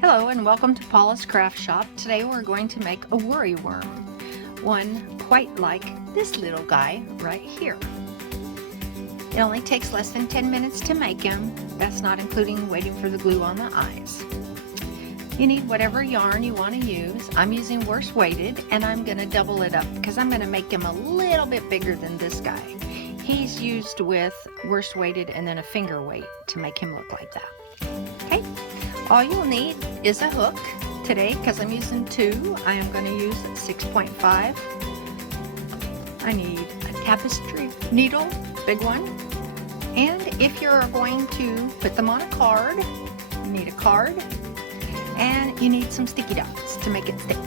Hello and welcome to Paula's Craft Shop. Today we're going to make a worry worm, one quite like this little guy right here. It only takes less than 10 minutes to make him. That's not including waiting for the glue on the eyes. You need whatever yarn you want to use. I'm using worst weighted and I'm going to double it up because I'm going to make him a little bit bigger than this guy. He's used with worst weighted and then a finger weight to make him look like that. Okay. All you'll need is a hook today because I'm using 2. I am going to use 6.5. I need a tapestry needle, big one. And if you're going to put them on a card, you need a card and you need some sticky dots to make it stick.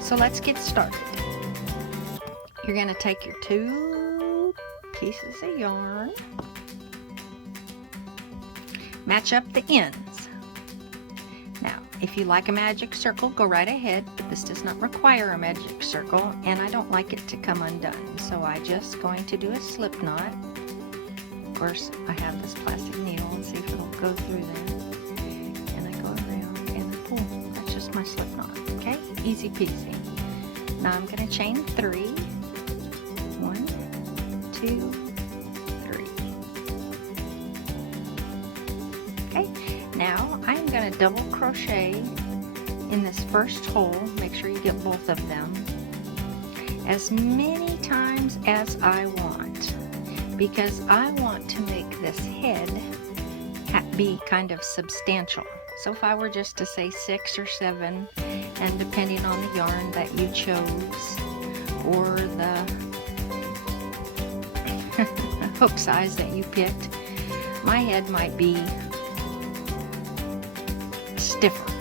So let's get started. You're going to take your 2 pieces of yarn. Match up the ends. Now, if you like a magic circle, go right ahead, but this does not require a magic circle, and I don't like it to come undone, so I'm just going to do a slip knot. Of course, I have this plastic needle, and see if it'll go through there. And I go around and I pull. That's just my slip knot, okay? Easy peasy. Now I'm going to chain 3. 1, 2, now I'm going to double crochet in this first hole. Make sure you get both of them as many times as I want, because I want to make this head be kind of substantial. So if I were just to say 6 or 7, and depending on the yarn that you chose or the hook size that you picked, my head might be stiffer.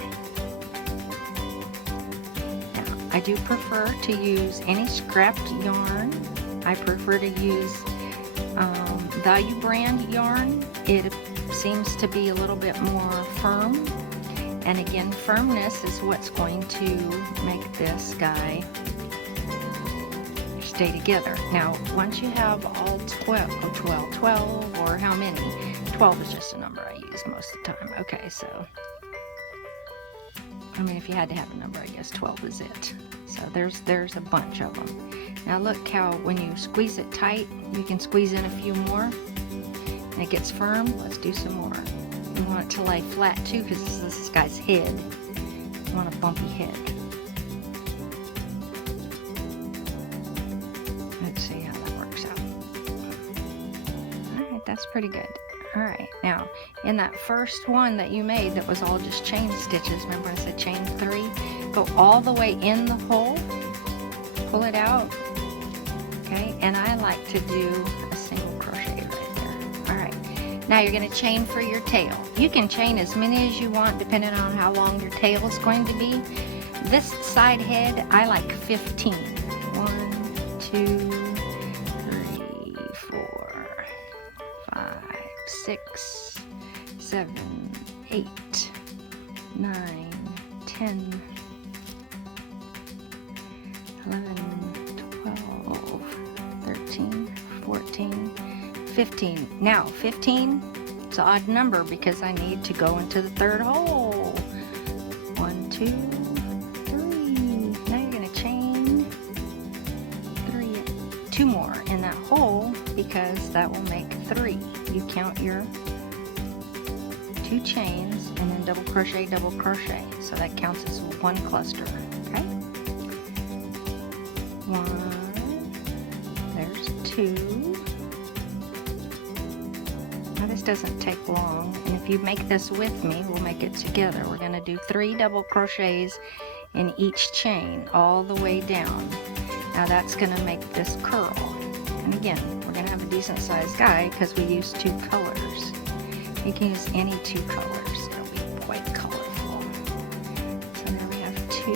Now, I do prefer to use any scrapped yarn. I prefer to use Value brand yarn. It seems to be a little bit more firm, and again, firmness is what's going to make this guy stay together. Now, once you have all 12 or how many? 12 is just a number I use most of the time. Okay, so I mean, if you had to have a number, I guess 12 is it. So there's a bunch of them. Now look how when you squeeze it tight, you can squeeze in a few more, and it gets firm. Let's do some more. You want it to lay flat too, because this is this guy's head. You want a bumpy head. Let's see how that works out. All right, that's pretty good. Alright, now in that first one that you made that was all just chain stitches, remember I said chain 3? Go all the way in the hole, pull it out, okay, and I like to do a single crochet right there. Alright, now you're going to chain for your tail. You can chain as many as you want depending on how long your tail is going to be. This side head, I like 15. 1, 2, 6, 7, 8, 9, 10, 11, 12, 13, 14, 15. Now 15, it's an odd number because I need to go into the third hole. 1, 2, 3. Now you're going to chain 3, 2 more in that hole because that will make 3. You count your 2 chains and then double crochet, so that counts as 1 cluster. Okay, 1, there's 2. Now this doesn't take long, and if you make this with me, we'll make it together. We're going to do 3 double crochets in each chain all the way down. Now that's going to make this curl, and again, we're going to have a decent sized guy because we use 2 colors. You can use any 2 colors. It'll be quite colorful. So there we have 2.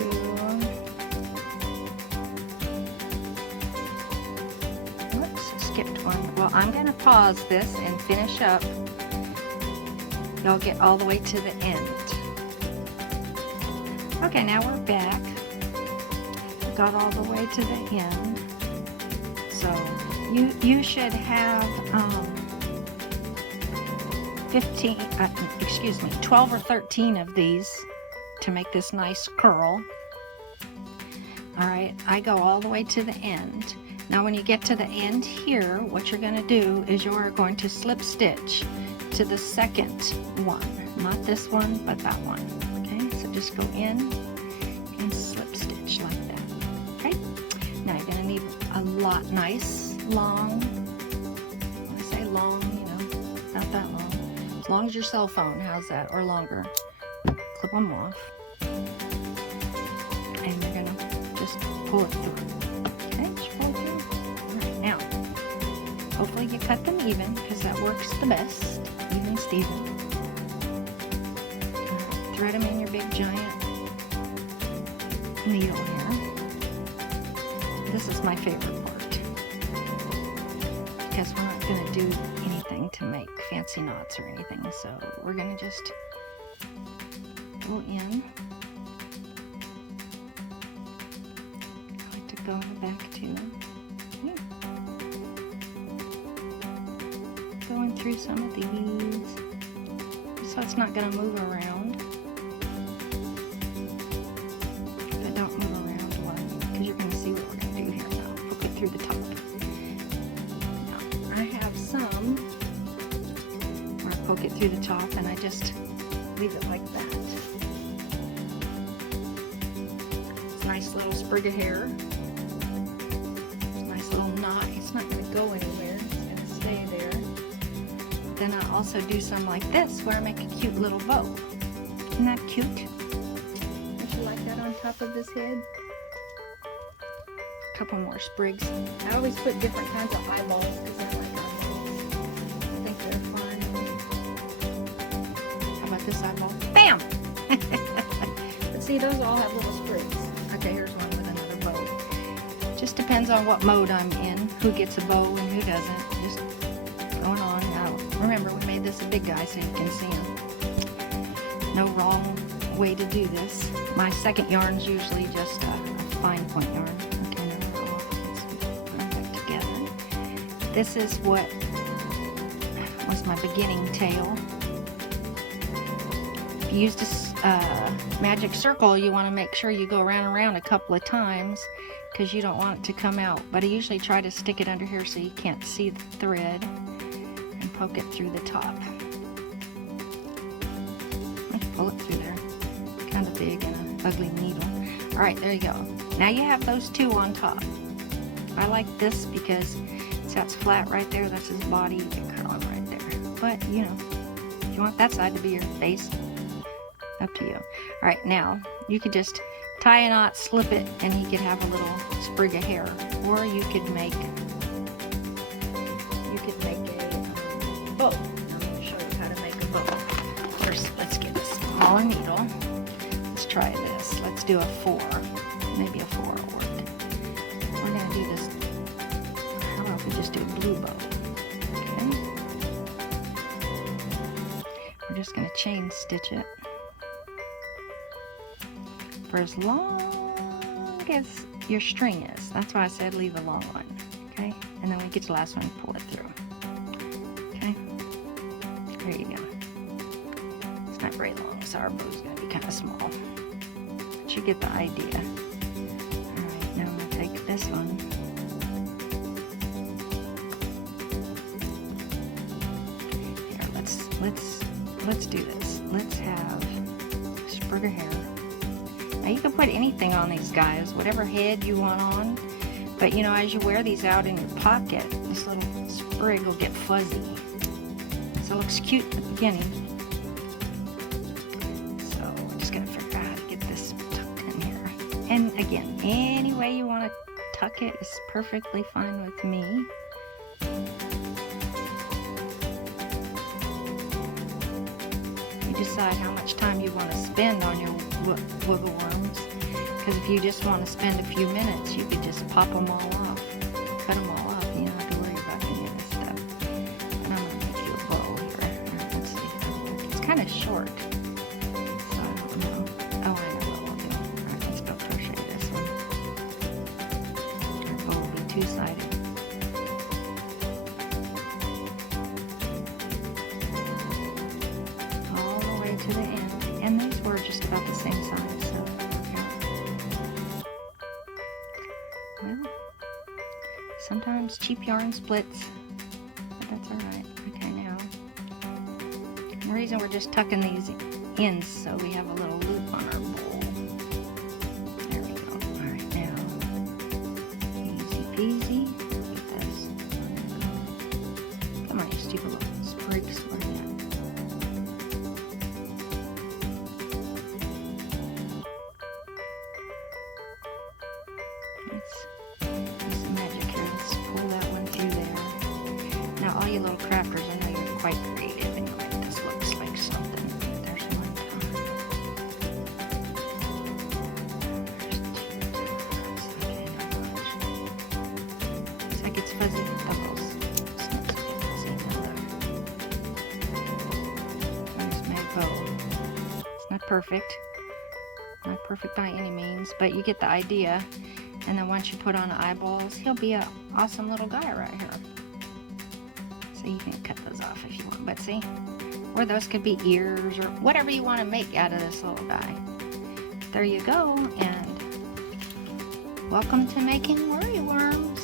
Whoops, skipped one. Well, I'm going to pause this and finish up. Y'all get all the way to the end. Okay, now we're back. Got all the way to the end. So you should have 12 or 13 of these to make this nice curl. All right, I go all the way to the end. Now when you get to the end here, what you're going to do is you're going to slip stitch to the second one. Not this one, but that one. Okay, so just go in and slip stitch like that. Okay, now you're going to need a lot nice, long, when I say long, you know, not that long. As long as your cell phone, how's that, or longer. Clip them off. And you're going to just pull it through. Okay, just pull it through. All right, now, hopefully you cut them even, because that works the best. Even Steven. Thread them in your big giant needle here. This is my favorite part, because we're not going to do anything to make fancy knots or anything, so we're going to just go in. I like to go in the back too. Okay. Going through some of these so it's not going to move around. If I don't move around, why? Because you're going to see what we're going to do here now. Hook it through the top. Now, I have some where I poke it through the top and I just leave it like that. It's a nice little sprig of hair. It's a nice little knot. It's not going to go anywhere. It's going to stay there. Then I also do some like this where I make a cute little bow. Isn't that cute? Don't you like that on top of his head? A couple more sprigs. I always put different kinds of eyeballs because I like eyeballs. I think they're fun. How about this eyeball? Bam! But see, those all have little sprigs. Okay, here's one with another bow. Just depends on what mode I'm in, who gets a bow and who doesn't. Just going on now. Remember, we made this a big guy so you can see him. No wrong way to do this. My second yarn's usually just a fine point yarn. Okay, now we're off. Let's put them back together. This is what was my beginning tail. If you used a magic circle, you want to make sure you go around and around a couple of times because you don't want it to come out. But I usually try to stick it under here so you can't see the thread. Poke it through the top. Let's pull it through there. Kind of big and an ugly needle. All right, there you go. Now you have those two on top. I like this because that's flat right there. That's his body. You can curl him right there. But, you know, if you want that side to be your face, up to you. All right, now you could just tie a knot, slip it, and he could have a little sprig of hair. Or you could make a bow. I'm going to show you how to make a bow. First, let's get a smaller needle. Let's try this. Let's do a 4. Maybe a 4 will work. We're going to do this. How about if we just do a blue bow? Okay. We're just going to chain stitch it for as long as your string is. That's why I said leave a long one. Okay. And then when you get to the last one, pull it through. There you go. It's not very long, so our bow's going to be kind of small. But you get the idea. Alright, now I'm going to take this one. Here, let's do this. Let's have a sprig of hair. Now you can put anything on these guys, whatever head you want on. But you know, as you wear these out in your pocket, this little sprig will get fuzzy. So it looks cute at the beginning. So I'm just going to figure out how to get this tucked in here. And again, any way you want to tuck it is perfectly fine with me. You decide how much time you want to spend on your wiggle worms. Because if you just want to spend a few minutes, you could just pop them all off. Cut them all off. You don't have to worry about any of this stuff. And I'm going to make you a bow here. Alright, let's see. It's kind of short. So I don't know. Oh, I know what we'll do. Alright, let's go crochet this one. Our bow will be two-sided. And these were just about the same size, so yeah. Well, sometimes cheap yarn splits, but that's alright. Okay, now, the reason we're just tucking these in so we have a little loop on our bowl. There we go. Alright, now, easy peasy. Get those. Come on, you stupid little sprigs. Where are you at? Let's do some magic here. Let's pull that one through there. Now, all you little crafters, I know you're quite creative and you're like, this looks like something. There's one time. Looks like it's fuzzy bubbles. There's my bow. It's not perfect. Not perfect by any means, but you get the idea. And then once you put on eyeballs, he'll be an awesome little guy right here. So you can cut those off if you want, but see? Or those could be ears or whatever you want to make out of this little guy. There you go, and welcome to making worry worms.